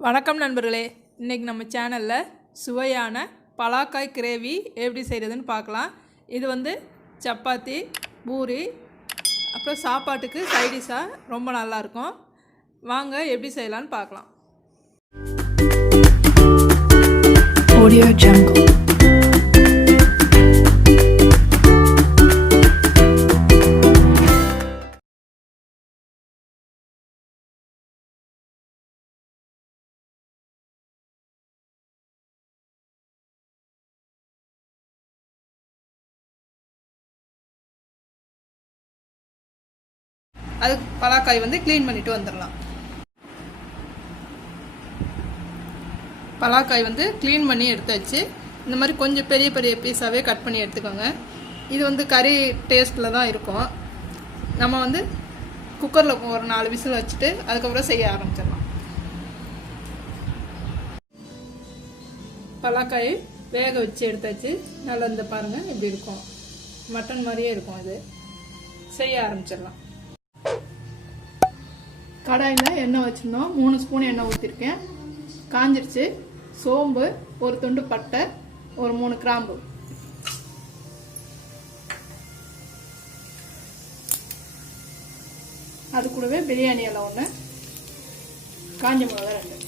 வணக்கம் நண்பர்களே, இன்றைக்கி நம்ம சேனலில் சுவையான பலாக்காய் கிரேவி எப்படி செய்கிறதுன்னு பார்க்கலாம். இது வந்து சப்பாத்தி, பூரி, அப்புறம் சாப்பாட்டுக்கு சைடிஷாக ரொம்ப நல்லாயிருக்கும். வாங்க எப்படி செய்யலான்னு பார்க்கலாம். Audio Jungle. அது பலாக்காய் வந்து க்ளீன் பண்ணிட்டு வந்துடலாம். பலாக்காய் வந்து க்ளீன் பண்ணி எடுத்தாச்சு. இந்த மாதிரி கொஞ்சம் பெரிய பெரிய பீஸாகவே கட் பண்ணி எடுத்துக்கோங்க. இது வந்து கறி டேஸ்ட்டில் தான் இருக்கும். நம்ம வந்து குக்கரில் ஒரு 4 விசில் வச்சுட்டு அதுக்கப்புறம் செய்ய ஆரம்பிச்சிடலாம். பலாக்காய் வேக வச்சு எடுத்தாச்சு. நல்லா இந்த பாருங்கள் இப்படி இருக்கும், மட்டன் மாதிரியே இருக்கும். இது செய்ய ஆரம்பிச்சிடலாம். கடாயில் எண்ணெய் வச்சுருந்தோம். 3 ஸ்பூன் எண்ணெய் ஊற்றிருக்கேன். காஞ்சிருச்சு. சோம்பு, ஒரு துண்டு பட்டை, ஒரு 3 கிராம்பு, அது கூடவே பிரியாணி எல்லாம் 1, காஞ்ச மிளகா 2.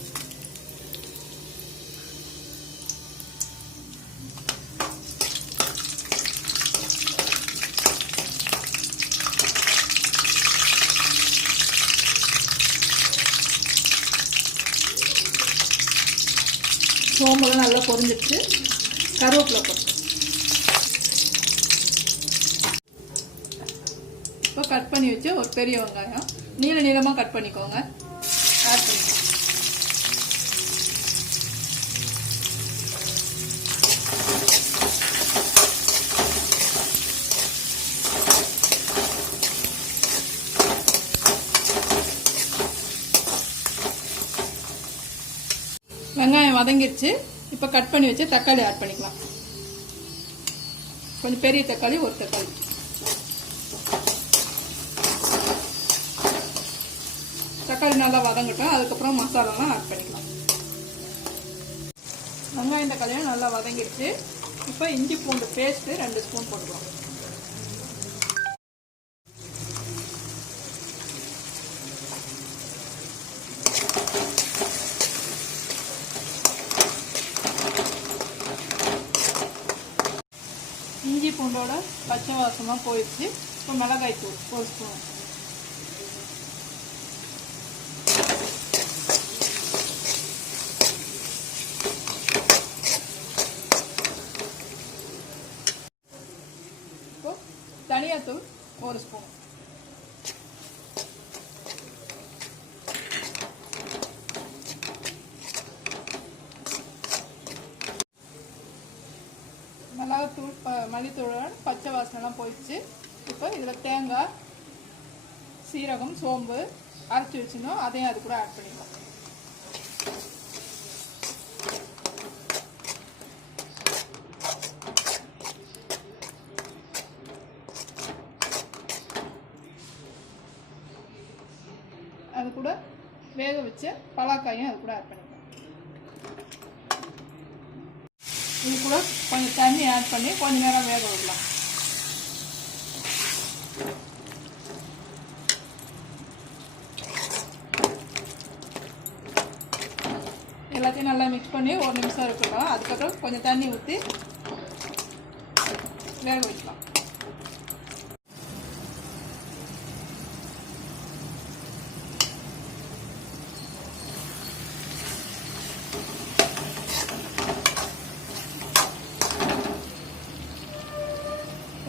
சோம்பெல்லாம் நல்லா பொரிஞ்சிட்டு கருவேப்பிலை போட்டு இப்போ கட் பண்ணி வச்சு ஒரு பெரிய வெங்காயம் நீளமாக கட் பண்ணிக்கோங்க. ஆட் பண்ணிக்கோங்க. வெங்காயம் வதங்கிடுச்சு. இப்போ கட் பண்ணி வச்சு தக்காளி ஆட் பண்ணிக்கலாம். கொஞ்சம் பெரிய தக்காளி, ஒரு தக்காளி. தக்காளி நல்லா வதங்கட்டும். அதுக்கப்புறம் மசாலாலாம் ஆட் பண்ணிக்கலாம். வெங்காயம் தக்காளியும் நல்லா வதங்கிடுச்சு. இப்போ இஞ்சி பூண்டு பேஸ்ட்டு 2 ஸ்பூன் போட்டுக்கலாம். இஞ்சி பூண்டோட பச்சை வாசமாக போயிடுச்சு. இப்போ மிளகாய் தூள் 1 ஸ்பூன். இப்போ தனியாத்தூள் 1 ஸ்பூன். மிளகாத்தூள், மல்லித்தூளோட பச்சை வாசனைலாம் போயிடுச்சு. இப்போ இதில் தேங்காய், சீரகம், சோம்பு அரைச்சி வச்சுருந்தோம், அதையும் அது கூட ஆட் பண்ணிக்கலாம். அது கூட வேக வச்ச பலாக்காயும் அது கூட ஆட் பண்ணிக்கலாம். இது கூட கொஞ்சம் தண்ணி ஆட் பண்ணி கொஞ்ச நேரம் வேக விடலாம். எல்லாத்தையும் நல்லா மிக்ஸ் பண்ணி 1 நிமிஷம் இருக்கலாம். அதுக்கப்புறம் கொஞ்சம் தண்ணி ஊற்றி வேக வைக்கலாம்.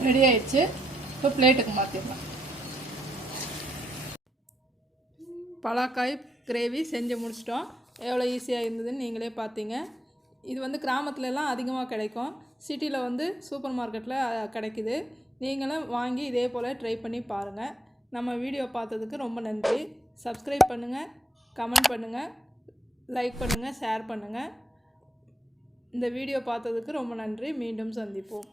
ரெடி ஆயிடுச்சு. இப்போ பிளேட்டுக்கு மாற்றிடலாம். பலாக்காய் கிரேவி செஞ்சு முடிச்சிட்டோம். எவ்வளோ ஈஸியாக இருந்ததுன்னு நீங்களே பார்த்தீங்க. இது வந்து கிராமத்துலலாம் அதிகமாக கிடைக்கும். சிட்டியில் வந்து சூப்பர் மார்க்கெட்டில் கிடைக்குது. நீங்களும் வாங்கி இதே போல் ட்ரை பண்ணி பாருங்கள். நம்ம வீடியோ பார்த்ததுக்கு ரொம்ப நன்றி. சப்ஸ்கிரைப் பண்ணுங்கள், கமெண்ட் பண்ணுங்கள், லைக் பண்ணுங்கள், ஷேர் பண்ணுங்கள். இந்த வீடியோ பார்த்ததுக்கு ரொம்ப நன்றி. மீண்டும் சந்திப்போம்.